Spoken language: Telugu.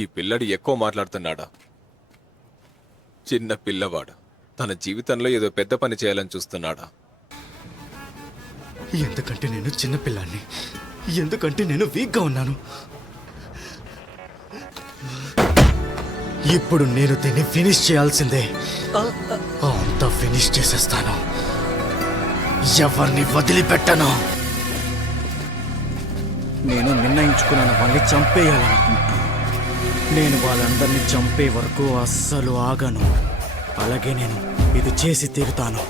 ఈ పిల్లడు ఎక్కువ మాట్లాడుతున్నాడా? చిన్న పిల్లవాడు తన జీవితంలో ఏదో పెద్ద పని చేయాలని చూస్తున్నాడా? ఎందుకంటే నేను చిన్నపిల్లాన్ని, ఎందుకంటే నేను వీక్గా ఉన్నాను. ఇప్పుడు నేను దీన్ని ఫినిష్ చేయాల్సిందే. అంతా ఫినిష్ చేసేస్తాను, ఎవరిని వదిలిపెట్టను. నేను నిర్ణయించుకున్నాను, వాళ్ళని చంపేయాలనుకుంటున్నాను. నేను వాళ్ళందరినీ చంపే వరకు అస్సలు ఆగను. అలాగే నేను ఇది చేసి తీరుతాను.